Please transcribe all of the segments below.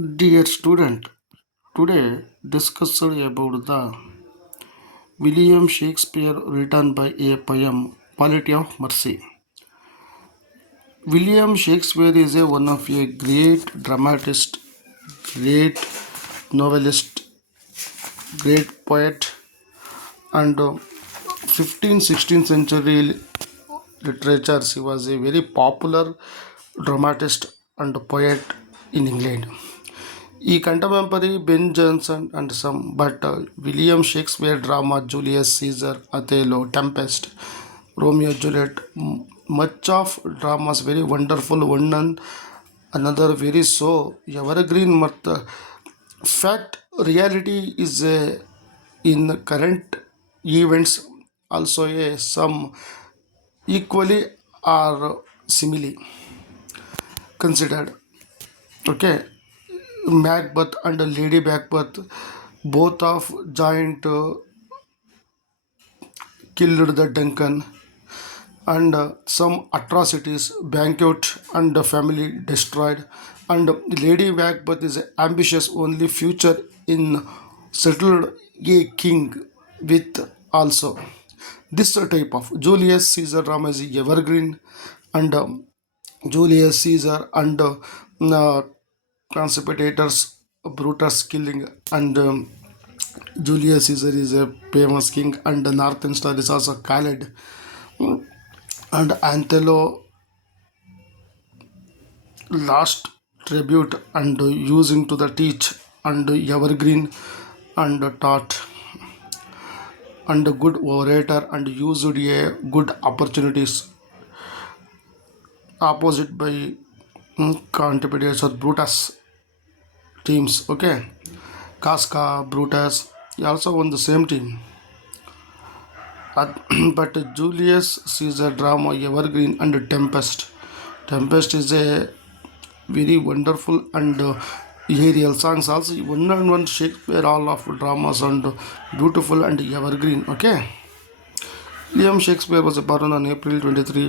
Dear student, today discussed about the William Shakespeare written by a poem Quality of Mercy. William Shakespeare is one of a great dramatist, great novelist, great poet, and 15th 16th century literature. He was a very popular dramatist and poet in England. ఈ contemporary Ben Jonson and some, but William Shakespeare drama Julius Caesar, Othello, Tempest, Romeo Juliet, much of dramas very wonderful one and another very so evergreen. But fact reality is in current events also some equally are similarly considered. Okay, Macbeth and Lady Macbeth, both of giant killed the Duncan, and some atrocities, banquet and the family destroyed. And Lady Macbeth is ambitious only future in settled a king with also. This type of Julius Caesar drama is evergreen, and Julius Caesar and conspirators, Brutus killing, and Julius Caesar is a famous king, and the Northern Star is also Khaled, and Antelo last tribute and using to the teach and evergreen and taught and a good orator and used a good opportunities opposite by contributors or Brutus teams. Okay, Casca, Brutus, he also on the same team. But Julius Caesar drama evergreen and Tempest. Tempest is a very wonderful and aerial songs also one and one Shakespeare all of dramas and beautiful and evergreen. Okay, William Shakespeare was born on April 23,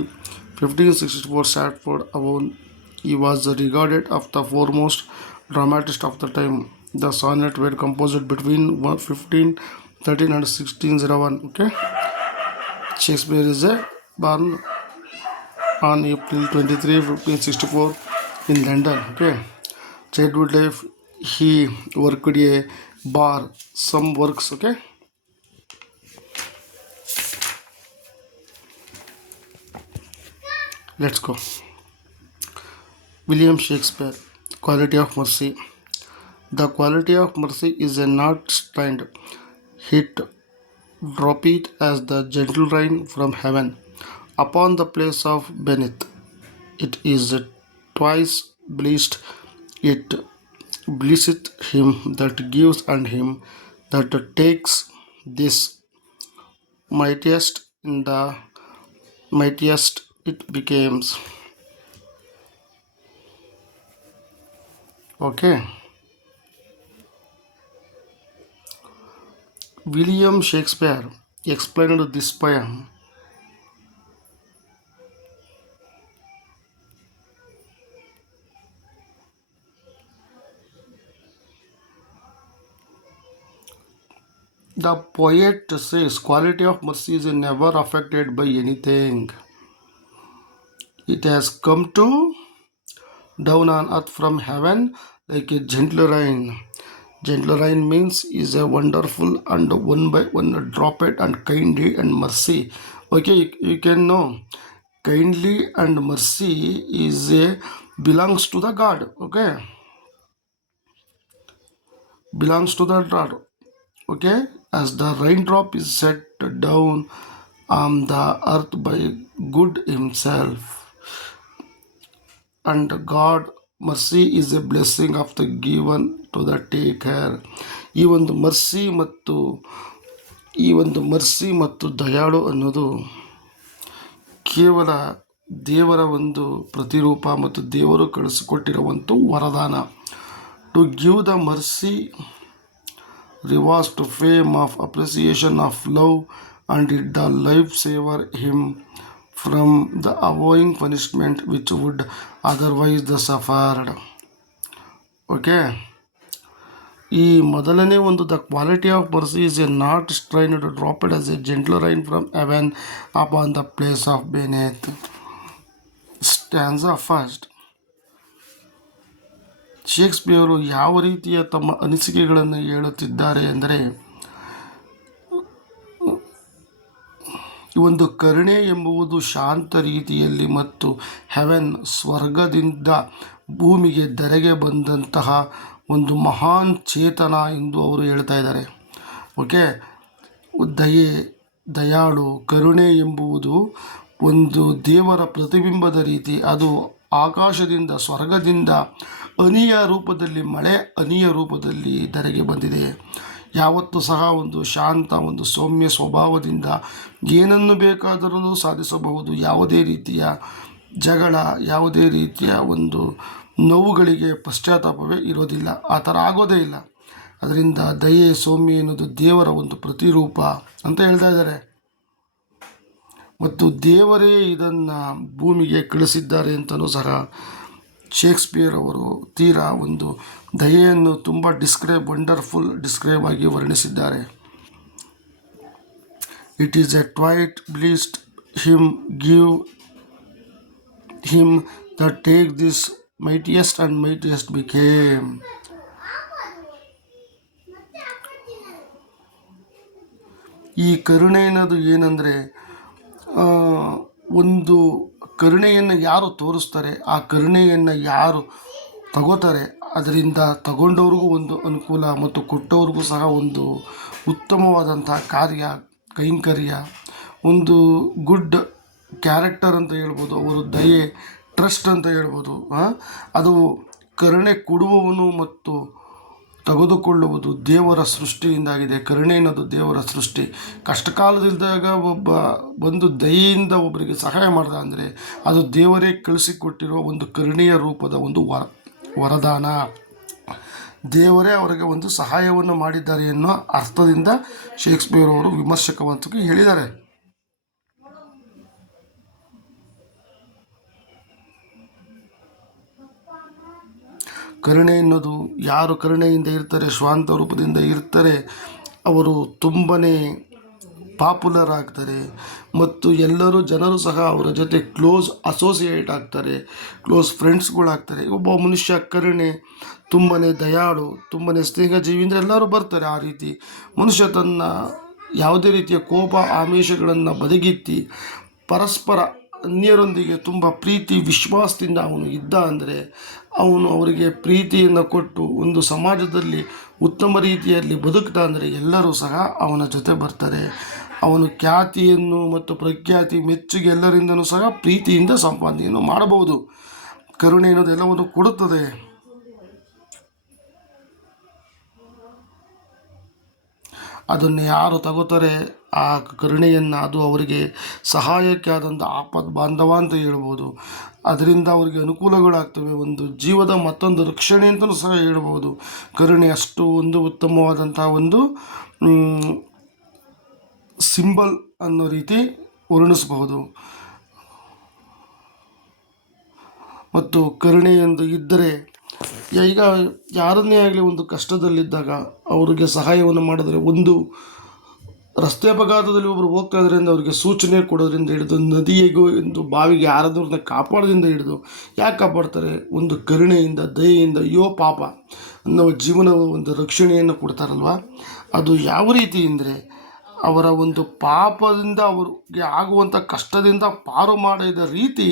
1564, Stratford Avon. He was regarded as the foremost dramatist of the time. The sonnet were composed between 1513 and 1601. Okay, Shakespeare is born on April 23, 1564 in London. Okay, childhood life he worked a bar, some works. Okay, let's go. William Shakespeare, Quality of Mercy. The quality of mercy is a not strained hit, drop it as the gentle rain from heaven upon the place of beneath. It is twice blessed, it blesseth him that gives and him that takes. This mightiest in the mightiest it becomes. Okay, William Shakespeare explained this poem. The poet says quality of mercy is never affected by anything. It has come to down on earth from heaven like a gentle rain. Gentle rain means is a wonderful and one by one drop it and kindly and mercy. Okay, you can know kindly and mercy is a belongs to the God. Okay, belongs to the God. Okay, as the raindrop is set down on the earth by good himself, and God mercy is a blessing of the given to the taker. ಈ ಒಂದು mercy ಮತ್ತು ಈ ಒಂದು mercy ಮತ್ತು ದಯಾಳು ಅನ್ನೋದು ಕೇವಲ ದೇವರ ಒಂದು ಪ್ರತಿರೂಪ ಮತ್ತು ದೇವರು ಕಳಿಸಿಕೊಟ್ಟಿರುವಂಥ ವರದಾನ. To give the mercy rewards to fame of appreciation of love, and it the lifesaver him from the avoiding punishment which would otherwise the suffered. Okay. ಈ ಮೊದಲನೇ ಒಂದು the quality of mercy is a not strain to drop it as a gentle rain from heaven upon the place of beneath. Stanza first. Shakespeare ಯಾವ ರೀತಿಯ ತಮ್ಮ ಅನಿಸಿಕೆಗಳನ್ನು ಹೇಳುತ್ತಿದ್ದಾರೆ ಅಂದರೆ, ಒಂದು ಕರುಣೆ ಎಂಬುದು ಶಾಂತ ರೀತಿಯಲ್ಲಿ ಮತ್ತು ಹೆವೆನ್ ಸ್ವರ್ಗದಿಂದ ಭೂಮಿಗೆ ಧರೆಗೆ ಬಂದಂತಹ ಒಂದು ಮಹಾನ್ ಚೇತನ ಎಂದು ಅವರು ಹೇಳ್ತಾ ಇದ್ದಾರೆ. ಓಕೆ. ದಯೆ, ದಯಾಳು, ಕರುಣೆ ಎಂಬುದು ಒಂದು ದೇವರ ಪ್ರತಿಬಿಂಬದ ರೀತಿ. ಅದು ಆಕಾಶದಿಂದ, ಸ್ವರ್ಗದಿಂದ ಹನಿಯ ರೂಪದಲ್ಲಿ, ಮಳೆ ಹನಿಯ ರೂಪದಲ್ಲಿ ಧರೆಗೆ ಬಂದಿದೆ. ಯಾವತ್ತೂ ಸಹ ಒಂದು ಶಾಂತ, ಒಂದು ಸೌಮ್ಯ ಸ್ವಭಾವದಿಂದ ಏನನ್ನು ಬೇಕಾದರೂ ಸಾಧಿಸಬಹುದು. ಯಾವುದೇ ರೀತಿಯ ಜಗಳ, ಯಾವುದೇ ರೀತಿಯ ಒಂದು ನೋವುಗಳಿಗೆ ಪಶ್ಚಾತ್ತಾಪವೇ ಇರೋದಿಲ್ಲ. ಆ ಥರ ಆಗೋದೇ ಇಲ್ಲ. ಅದರಿಂದ ದಯೆ, ಸೌಮ್ಯ ಎನ್ನುವುದು ದೇವರ ಒಂದು ಪ್ರತಿರೂಪ ಅಂತ ಹೇಳ್ತಾ ಇದ್ದಾರೆ. ಮತ್ತು ದೇವರೇ ಇದನ್ನು ಭೂಮಿಗೆ ಕಳಿಸಿದ್ದಾರೆ ಅಂತಲೂ ಸಹ ಶೇಕ್ಸ್ಪಿಯರ್ ಅವರು ತೀರಾ ಒಂದು ದಯೆಯನ್ನು ತುಂಬ ವಂಡರ್ಫುಲ್ ಡಿಸ್ಕ್ರೈಬ್ ಆಗಿ ವರ್ಣಿಸಿದ್ದಾರೆ. It is a twice blessed him give him the take this mightiest and mightiest became. ಈ ಕರುಣೆ ಅನ್ನೋದು ಏನಂದರೆ, ಒಂದು ಕರುಣೆಯನ್ನು ಯಾರು ತೋರಿಸ್ತಾರೆ, ಆ ಕರುಣೆಯನ್ನು ಯಾರು ತಗೋತಾರೆ, ಅದರಿಂದ ತಗೊಂಡವ್ರಿಗೂ ಒಂದು ಅನುಕೂಲ ಮತ್ತು ಕೊಟ್ಟವ್ರಿಗೂ ಸಹ ಒಂದು ಉತ್ತಮವಾದಂಥ ಕೈಂಕರ್ಯ, ಒಂದು ಗುಡ್ ಕ್ಯಾರೆಕ್ಟರ್ ಅಂತ ಹೇಳ್ಬೋದು. ಅವರು ದಯೆ, ಟ್ರಸ್ಟ್ ಅಂತ ಹೇಳ್ಬೋದು. ಅದು ಕರುಣೆ ಕೊಡುವವನು ಮತ್ತು ತೆಗೆದುಕೊಳ್ಳುವುದು ದೇವರ ಸೃಷ್ಟಿಯಿಂದಾಗಿದೆ. ಕರುಣೆ ಅನ್ನೋದು ದೇವರ ಸೃಷ್ಟಿ. ಕಷ್ಟಕಾಲದಿದ್ದಾಗ ಒಬ್ಬ ಬಂದು ದಯೆಯಿಂದ ಒಬ್ಬರಿಗೆ ಸಹಾಯ ಮಾಡ್ದ ಅಂದರೆ ಅದು ದೇವರೇ ಕಳಿಸಿಕೊಟ್ಟಿರುವ ಒಂದು ಕರುಣೆಯ ರೂಪದ ಒಂದು ವರದಾನ. ದೇವರೇ ಅವರಿಗೆ ಒಂದು ಸಹಾಯವನ್ನು ಮಾಡಿದ್ದಾರೆ ಎನ್ನುವ ಅರ್ಥದಿಂದ ಶೇಕ್ಸ್ಪಿಯರ್ ಅವರು ವಿಮರ್ಶಕವಂತಕ್ಕೆ ಹೇಳಿದ್ದಾರೆ. ಕರುಣೆ ಎನ್ನುವುದು, ಯಾರು ಕರುಣೆಯಿಂದ ಇರ್ತಾರೆ, ಶಾಂತ ರೂಪದಿಂದ ಇರ್ತಾರೆ, ಅವರು ತುಂಬಾ ಪಾಪ್ಯುಲರ್ ಆಗ್ತಾರೆ ಮತ್ತು ಜನರು ಸಹ ಅವರ ಜೊತೆ ಕ್ಲೋಸ್ ಅಸೋಸಿಯೇಟ್ ಆಗ್ತಾರೆ, ಕ್ಲೋಸ್ ಫ್ರೆಂಡ್ಸ್ಗಳಾಗ್ತಾರೆ. ಒಬ್ಬ ಮನುಷ್ಯ ಕರುಣೆ, ತುಂಬಾ ದಯಾಳು, ತುಂಬಾ ಸ್ನೇಹಜೀವಿ ಅಂದರೆ ಎಲ್ಲರೂ ಬರ್ತಾರೆ. ಆ ರೀತಿ ಮನುಷ್ಯ ತನ್ನ ಯಾವುದೇ ರೀತಿಯ ಕೋಪ ಆಮಿಷಗಳನ್ನು ಬದಿಗಿತ್ತಿ ಪರಸ್ಪರ ಅನ್ಯರೊಂದಿಗೆ ತುಂಬ ಪ್ರೀತಿ ವಿಶ್ವಾಸದಿಂದ ಅವನು ಇದ್ದ ಅಂದರೆ, ಅವನು ಅವರಿಗೆ ಪ್ರೀತಿಯನ್ನು ಕೊಟ್ಟು ಒಂದು ಸಮಾಜದಲ್ಲಿ ಉತ್ತಮ ರೀತಿಯಲ್ಲಿ ಬದುಕ್ತಾ ಅಂದರೆ ಎಲ್ಲರೂ ಸಹ ಅವನ ಜೊತೆ ಬರ್ತಾರೆ. ಅವನು ಖ್ಯಾತಿಯನ್ನು ಮತ್ತು ಪ್ರಖ್ಯಾತಿ, ಮೆಚ್ಚುಗೆ ಎಲ್ಲರಿಂದನೂ ಸಹ ಪ್ರೀತಿಯಿಂದ ಸಂಪಾದನೆಯನ್ನು ಮಾಡಬಹುದು. ಕರುಣೆ ಅನ್ನೋದು ಎಲ್ಲವನ್ನು ಕೊಡುತ್ತದೆ. ಅದನ್ನು ಯಾರು ತಗೋತಾರೆ, ಆ ಕರುಣೆಯನ್ನು, ಅದು ಅವರಿಗೆ ಸಹಾಯಕ್ಕೆ ಆದಂಥ ಬಾಂಧವ ಅಂತ ಹೇಳ್ಬೋದು. ಅದರಿಂದ ಅವರಿಗೆ ಅನುಕೂಲಗಳಾಗ್ತವೆ. ಒಂದು ಜೀವದ ಮತ್ತೊಂದು ರಕ್ಷಣೆ ಅಂತಲೂ ಸಹ ಹೇಳ್ಬೋದು. ಕರುಣೆ ಅಷ್ಟು ಒಂದು ಉತ್ತಮವಾದಂಥ ಒಂದು ಸಿಂಬಲ್ ಅನ್ನೋ ರೀತಿ ವರ್ಣಿಸಬಹುದು. ಮತ್ತು ಕರುಣೆ ಎಂದು ಇದ್ದರೆ, ಈಗ ಯಾರನ್ನೇ ಆಗಲಿ ಒಂದು ಕಷ್ಟದಲ್ಲಿದ್ದಾಗ ಅವರಿಗೆ ಸಹಾಯವನ್ನು ಮಾಡಿದ್ರೆ, ಒಂದು ರಸ್ತೆ ಅಪಘಾತದಲ್ಲಿ ಒಬ್ಬರು ಹೋಗ್ತಾ ಇದ್ರಿಂದ ಅವರಿಗೆ ಸೂಚನೆ ಕೊಡೋದ್ರಿಂದ ಹಿಡಿದು, ನದಿಗೂ ಎಂದು ಬಾವಿಗೆ ಯಾರಾದ್ರನ್ನ ಕಾಪಾಡೋದ್ರಿಂದ ಹಿಡಿದು, ಯಾಕೆ ಕಾಪಾಡ್ತಾರೆ? ಒಂದು ಕರುಣೆಯಿಂದ, ದಯೆಯಿಂದ, ಅಯ್ಯೋ ಪಾಪ ಅನ್ನೋ ಜೀವನ ಒಂದು ರಕ್ಷಣೆಯನ್ನು ಕೊಡ್ತಾರಲ್ವ. ಅದು ಯಾವ ರೀತಿ ಅಂದರೆ, ಅವರ ಒಂದು ಪಾಪದಿಂದ ಅವ್ರಿಗೆ ಆಗುವಂಥ ಕಷ್ಟದಿಂದ ಪಾರು ಮಾಡಿದ ರೀತಿ,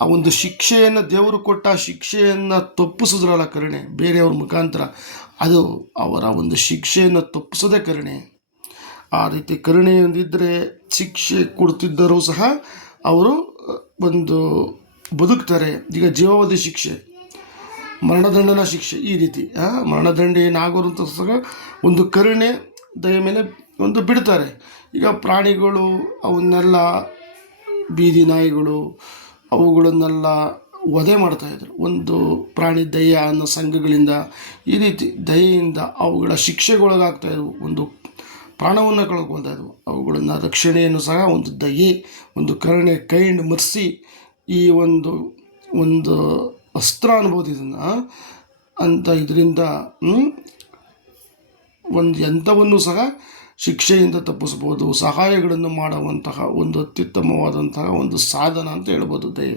ಆ ಒಂದು ಶಿಕ್ಷೆಯನ್ನು ದೇವರು ಕೊಟ್ಟ ಶಿಕ್ಷೆಯನ್ನು ತಪ್ಪಿಸಿದ್ರಲ್ಲ ಕರುಣೆ, ಬೇರೆಯವ್ರ ಮುಖಾಂತರ, ಅದು ಅವರ ಒಂದು ಶಿಕ್ಷೆಯನ್ನು ತಪ್ಪಿಸೋದೇ ಕರುಣೆ. ಆ ರೀತಿ ಕರುಣೆಯೊಂದಿದ್ದರೆ ಶಿಕ್ಷೆ ಕೊಡ್ತಿದ್ದರೂ ಸಹ ಅವರು ಒಂದು ಬದುಕ್ತಾರೆ. ಈಗ ಜೀವಾವಧಿ ಶಿಕ್ಷೆ, ಮರಣದಂಡನ ಶಿಕ್ಷೆ, ಈ ರೀತಿ ಮರಣದಂಡ ಏನಾಗೋರು ಸಹ ಒಂದು ಕರುಣೆ ದಯ ಮೇಲೆ ಒಂದು ಬಿಡ್ತಾರೆ. ಈಗ ಪ್ರಾಣಿಗಳು ಅವನ್ನೆಲ್ಲ, ಬೀದಿ ನಾಯಿಗಳು ಅವುಗಳನ್ನೆಲ್ಲ ವಧೆ ಮಾಡ್ತಾಯಿದ್ರು. ಒಂದು ಪ್ರಾಣಿ ದಯೆ ಅನ್ನೋ ಸಂಘಗಳಿಂದ ಈ ರೀತಿ ದಯೆಯಿಂದ ಅವುಗಳ ಶಿಕ್ಷೆಗೊಳಗಾಗ್ತಾಯಿದ್ವು, ಒಂದು ಪ್ರಾಣವನ್ನು ಕಳ್ಕೊಳ್ತಾ ಇದ್ವು. ಅವುಗಳನ್ನು ರಕ್ಷಣೆಯನ್ನು ಸಹ ಒಂದು ದಯೆ, ಒಂದು ಕರುಣೆ, ಕೈಂಡ್ ಮರ್ಸಿ, ಈ ಒಂದು ಅಸ್ತ್ರ ಅನ್ಬೋದು. ಇದನ್ನು ಅಂತ ಇದರಿಂದ ಒಂದು ಎಂಥವನ್ನು ಸಹ ಶಿಕ್ಷೆಯಿಂದ ತಪ್ಪಿಸ್ಬೋದು, ಸಹಾಯಗಳನ್ನು ಮಾಡುವಂತಹ ಒಂದು ಅತ್ಯುತ್ತಮವಾದಂತಹ ಒಂದು ಸಾಧನ ಅಂತ ಹೇಳ್ಬೋದು ದಯೆ.